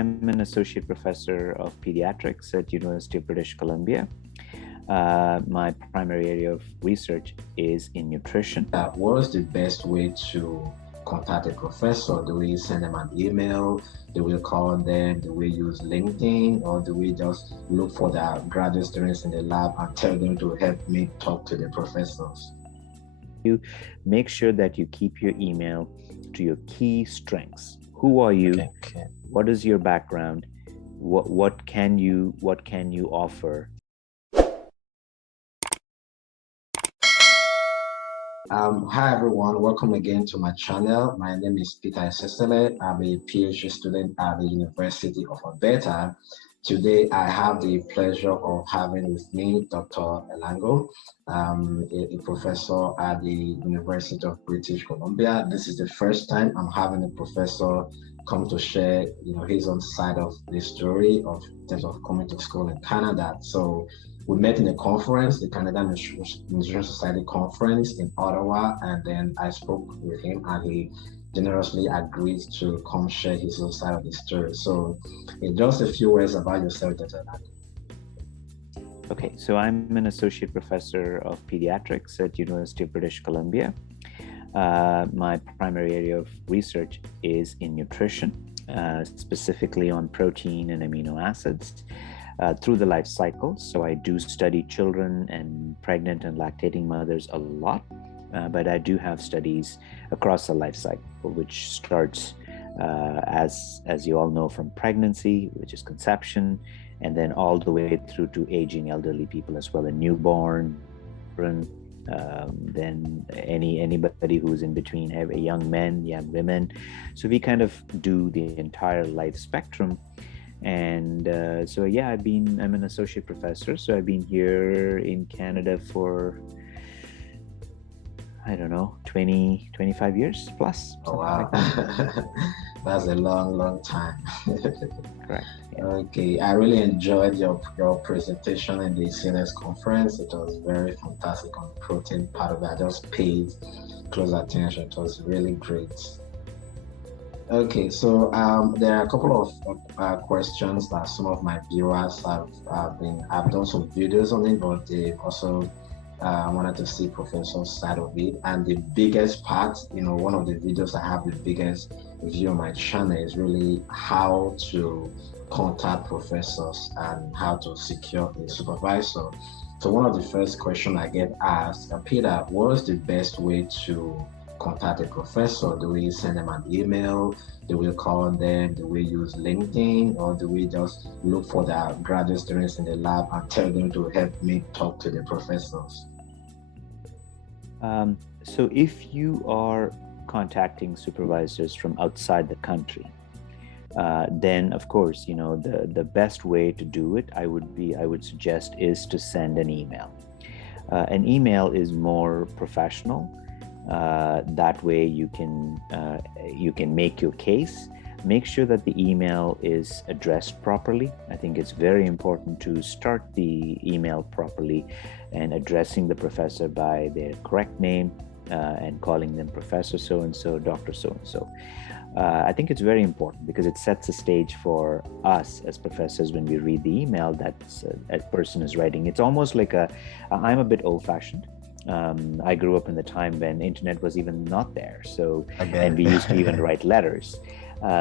I'm an associate professor of pediatrics at University of British Columbia. My primary area of research is in nutrition. What's the best way to contact a professor? Do we send them an email? Do we call them? Do we use LinkedIn? Or do we just look for the graduate students in the lab and tell them to help me talk to the professors? You make sure that you keep your email to your key strengths. Who are you? Okay. What is your background? What can you offer? Hi everyone, welcome again to my channel. My name is Peter Sesele. I'm a PhD student at the University of Alberta. Today I have the pleasure of having with me Dr. Elango, a professor at the University of British Columbia. This is the first time I'm having a professor come to share, his own side of the story of in terms of coming to school in Canada. So we met in a conference, the Canadian Nutrition Society conference in Ottawa, and then I spoke with him and he generously agreed to come share his own side of the story. So in just a few words about yourself, Dr. Elango. Okay, so I'm an associate professor of pediatrics at University of British Columbia. My primary area of research is in nutrition, specifically on protein and amino acids. Through the life cycle. So I do study children and pregnant and lactating mothers a lot, but I do have studies across the life cycle, which starts, as you all know, from pregnancy, which is conception, and then all the way through to aging elderly people as well, and newborn, then anybody who's in between, young men, young women. So we kind of do the entire life spectrum. And so yeah, I'm an associate professor, so I've been here in Canada for, I don't know, 25 years plus. Oh, wow. Like that's a long time. Correct. Yeah. Okay, I really enjoyed your presentation in the CNS conference. It was very fantastic on the protein part of it. I just paid close attention. It was really great. Okay, so there are a couple of questions that some of my viewers I've done some videos on it, but they also wanted to see Professor's side of it. And the biggest part, one of the videos I have the biggest view on my channel is really how to contact professors and how to secure a supervisor. So one of the first questions I get asked, Peter, what is the best way to contact a professor? Do we send them an email? Do we call them? Do we use LinkedIn? Or do we just look for the graduate students in the lab and tell them to help me talk to the professors? So if you are contacting supervisors from outside the country, then of course, the best way to do it, I would suggest, is to send an email. An email is more professional. That way you can make your case. Make sure that the email is addressed properly. I think it's very important to start the email properly and addressing the professor by their correct name and calling them Professor so-and-so, Dr. so-and-so. I think it's very important because it sets a stage for us as professors when we read the email that a person is writing. It's almost like I'm a bit old-fashioned. I grew up in the time when internet was even not there, and we used to even write letters.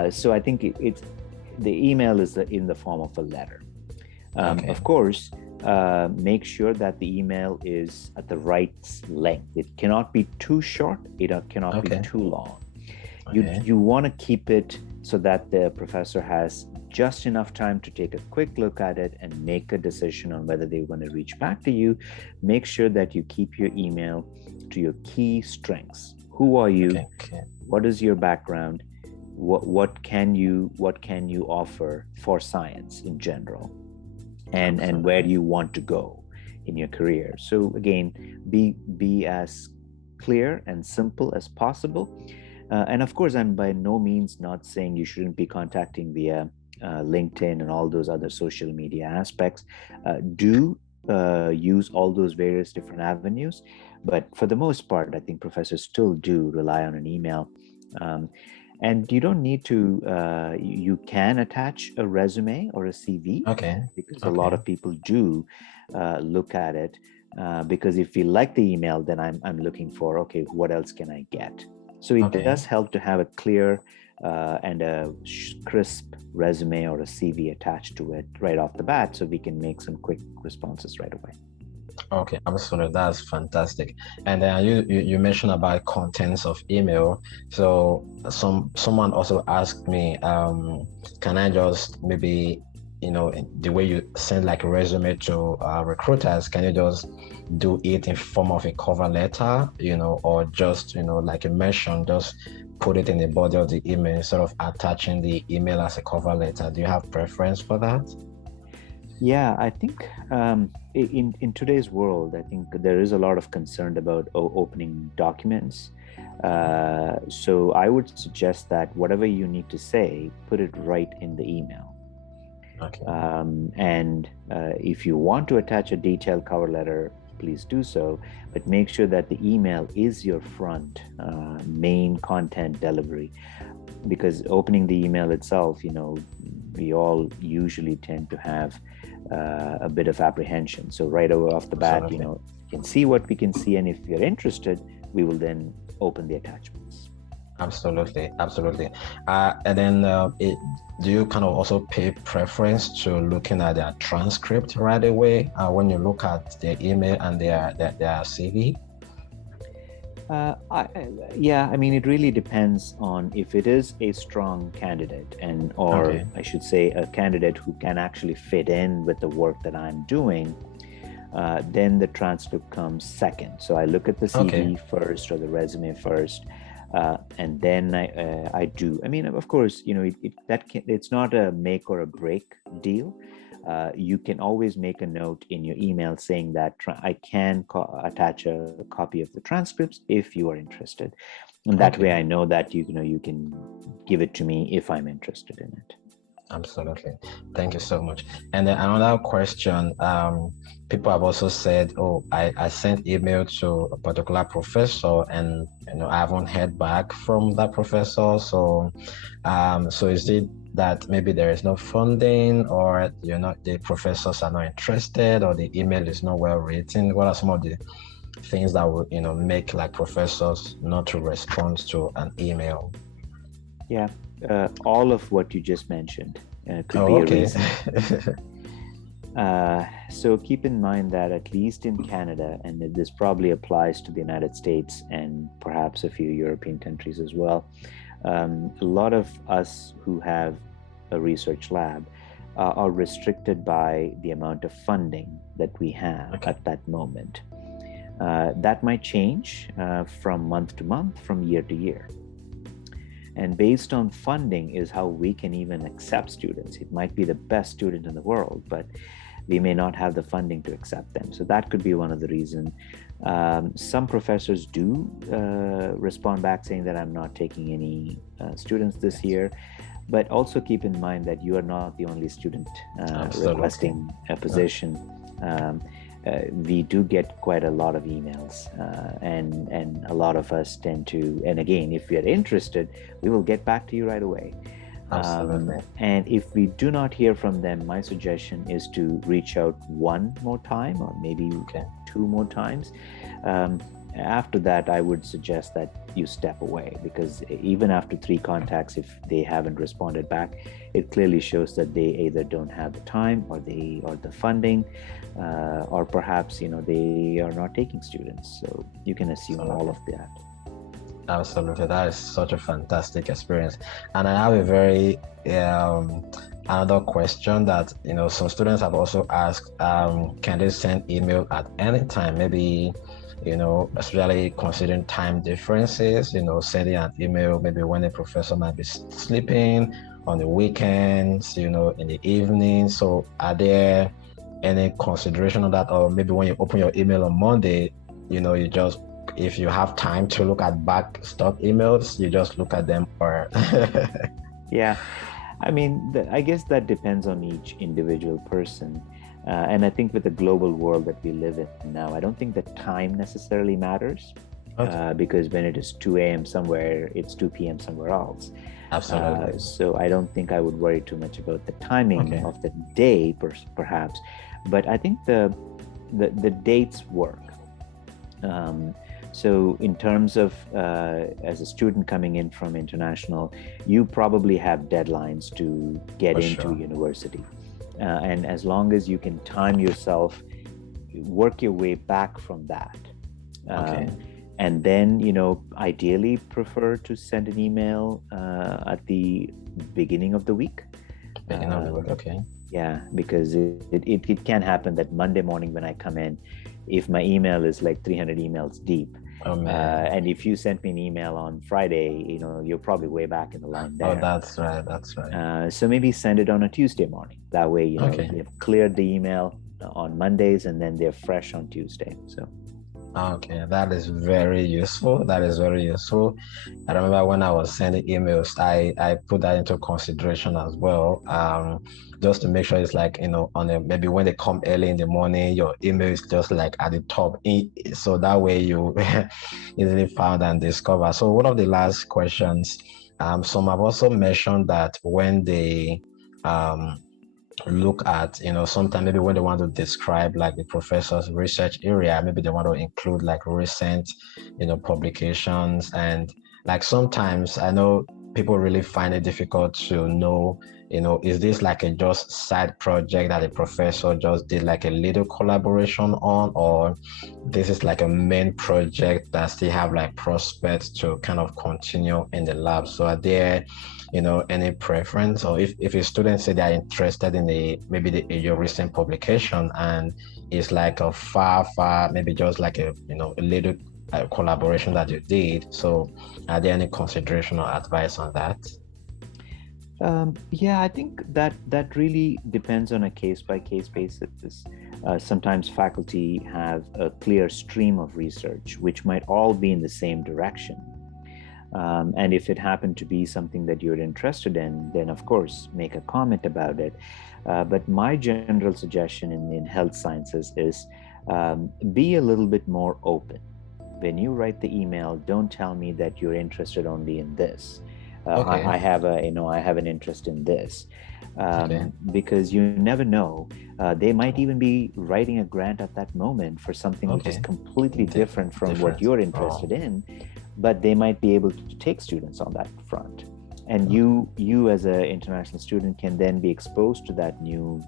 So I think the email is in the form of a letter. Okay. Of course, make sure that the email is at the right length. It cannot be too short. It cannot be too long. Okay. You want to keep it so that the professor has just enough time to take a quick look at it and make a decision on whether they want to reach back to you. Make sure that you keep your email to your key strengths. Who are you? Okay. What is your background? What can you offer for science in general? And where do you want to go in your career? So again, be as clear and simple as possible. And of course, I'm by no means not saying you shouldn't be contacting via LinkedIn and all those other social media aspects. Do use all those various different avenues, but for the most part, I think professors still do rely on an email. And you don't need to, you can attach a resume or a CV, Okay. because a lot Okay. of people do look at it. Because if we like the email, then I'm looking for, okay, what else can I get? So it Okay. does help to have a clear and a crisp resume or a CV attached to it right off the bat, so we can make some quick responses right away. Okay, absolutely. That's fantastic. And then you mentioned about contents of email. So someone also asked me, can I just maybe, the way you send like a resume to recruiters, can you just do it in form of a cover letter, or just, like you mentioned, just put it in the body of the email instead of attaching the email as a cover letter? Do you have preference for that? Yeah, I think in today's world, I think there is a lot of concern about opening documents. So I would suggest that whatever you need to say, put it right in the email. Okay. And if you want to attach a detailed cover letter, please do so. But make sure that the email is your front main content delivery, because opening the email itself, we all usually tend to have a bit of apprehension. So right away off the bat, Absolutely. you can see what we can see, and if you're interested, we will then open the attachments. Absolutely, absolutely. And then do you kind of also pay preference to looking at their transcript right away when you look at their email and their CV? Yeah, I mean, it really depends on if it is a strong candidate, or Okay. I should say a candidate who can actually fit in with the work that I'm doing. Then the transcript comes second. So I look at the Okay. CV first, or the resume first, and then I do. I mean, of course, it's not a make or a break deal. You can always make a note in your email saying that I can attach a copy of the transcripts if you are interested, and that way Okay. I know that you can give it to me if I'm interested in it. Absolutely. Thank you so much. And then another question, people have also said, oh, I sent email to a particular professor and I haven't heard back from that professor. So is it that maybe there is no funding, or the professors are not interested, or the email is not well written? What are some of the things that would make like professors not to respond to an email? Yeah, all of what you just mentioned could Oh, be a okay. reason. So keep in mind that at least in Canada, and this probably applies to the United States and perhaps a few European countries as well, a lot of us who have a research lab are restricted by the amount of funding that we have Okay. at that moment. That might change from month to month, from year to year. And based on funding is how we can even accept students. It might be the best student in the world, but we may not have the funding to accept them. So that could be one of the reasons. Some professors do respond back saying that I'm not taking any students this year. But also keep in mind that you are not the only student requesting a position. We do get quite a lot of emails, and a lot of us tend to, and again, if we are interested, we will get back to you right away. Absolutely. And if we do not hear from them, my suggestion is to reach out one more time, or maybe two more times. After that, I would suggest that you step away, because even after 3 contacts, if they haven't responded back, it clearly shows that they either don't have the time, or the funding, or perhaps they are not taking students. So you can assume all of that. Absolutely, that is such a fantastic experience. And I have a very another question that some students have also asked, can they send email at any time? Maybe especially considering time differences, sending an email maybe when the professor might be sleeping, on the weekends, in the evening. So are there any consideration of that? Or maybe when you open your email on Monday, you just, if you have time to look at back stock emails, you just look at them, or Yeah, I mean, I guess that depends on each individual person. And I think with the global world that we live in now, I don't think that time necessarily matters, Okay. because when it is 2 a.m. somewhere, it's 2 p.m. somewhere else. Absolutely. So I don't think I would worry too much about the timing Okay. of the day, perhaps, but I think the dates work. Um, so in terms of as a student coming in from international, you probably have deadlines to get For into sure. university. And as long as you can time yourself, work your way back from that. Okay. And then, ideally prefer to send an email at the beginning of the week. Beginning of the week. Okay. Yeah, because it can happen that Monday morning when I come in, if my email is like 300 emails deep, Oh man. and if you sent me an email on Friday, you're probably way back in the line Oh, there. that's right. That's right. So maybe send it on a Tuesday morning. That way, Okay. they've cleared the email on Mondays and then they're fresh on Tuesday. So. Okay, that is very useful. That is very useful. I remember when I was sending emails, I put that into consideration as well. Just to make sure it's like, on a maybe when they come early in the morning, your email is just like at the top. So that way you easily found and discover. So one of the last questions, some have also mentioned that when they look at, sometimes maybe when they want to describe like the professor's research area, maybe they want to include like recent, publications. And like sometimes I know people really find it difficult to know, is this like a just side project that the professor just did like a little collaboration on, or this is like a main project that still have like prospects to kind of continue in the lab. So are there, any preference, or if a student say they're interested in your recent publication and it's like a far maybe just like a little collaboration that you did, so are there any consideration or advice on that? Yeah, I think that really depends on a case-by-case basis. Sometimes faculty have a clear stream of research, which might all be in the same direction. And if it happened to be something that you're interested in, then of course make a comment about it. But my general suggestion in health sciences is be a little bit more open. When you write the email, don't tell me that you're interested only in this. Okay. I have I have an interest in this, Okay. because you never know. They might even be writing a grant at that moment for something which is Okay. completely different from what Different. you're Oh, interested in, but they might be able to take students on that front. And you as an international student can then be exposed to that new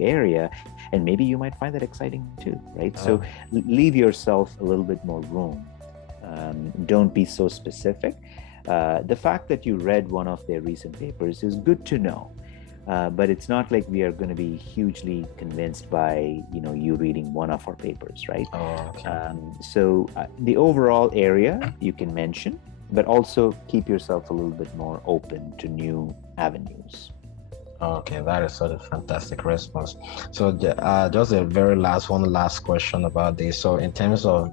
area, and maybe you might find that exciting too, right? So leave yourself a little bit more room. Don't be so specific. The fact that you read one of their recent papers is good to know, but it's not like we are going to be hugely convinced by you reading one of our papers, right? okay. So the overall area you can mention, but also keep yourself a little bit more open to new avenues. Okay, that is such a fantastic response. So, just a very one last question about this. So, in terms of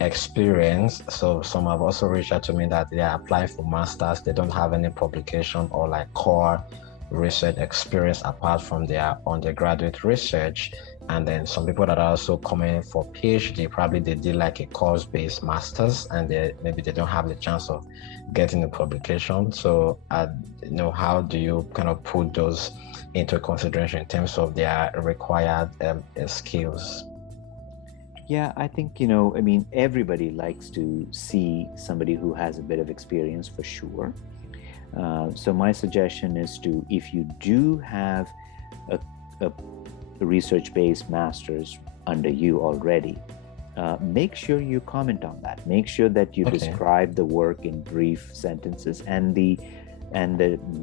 experience, so some have also reached out to me that they are applying for masters, they don't have any publication or like core research experience apart from their undergraduate research. And then some people that are also coming for PhD, probably they did like a course-based masters, and maybe they don't have the chance of getting a publication. So, how do you kind of put those into consideration in terms of their required skills? Yeah, I think, everybody likes to see somebody who has a bit of experience for sure. So my suggestion is if you do have a research-based master's under you already, make sure you comment on that. Make sure that you describe the work in brief sentences and the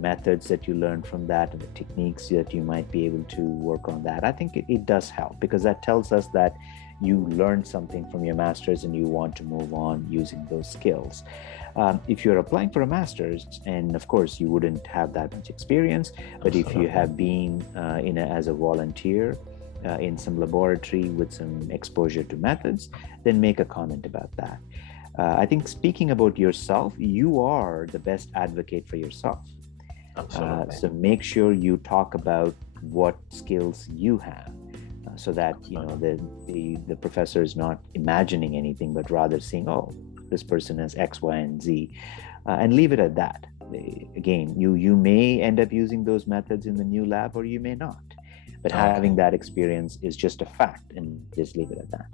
methods that you learned from that and the techniques that you might be able to work on that. I think it does help, because that tells us that you learned something from your master's and you want to move on using those skills. If you're applying for a master's, and of course you wouldn't have that much experience, but if you have been as a volunteer in some laboratory with some exposure to methods, then make a comment about that. I think speaking about yourself, you are the best advocate for yourself. Absolutely. So make sure you talk about what skills you have, so that the professor is not imagining anything, but rather seeing, oh, this person has X, Y, and Z, and leave it at that. again, you may end up using those methods in the new lab, or you may not. But having Okay. that experience is just a fact, and just leave it at that.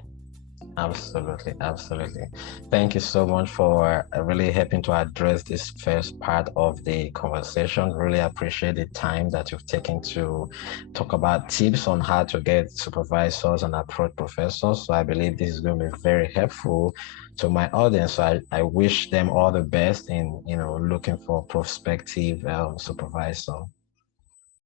Absolutely, absolutely. Thank you so much for really helping to address this first part of the conversation. Really appreciate the time that you've taken to talk about tips on how to get supervisors and approach professors. So I believe this is going to be very helpful to my audience. So I wish them all the best in looking for prospective supervisor.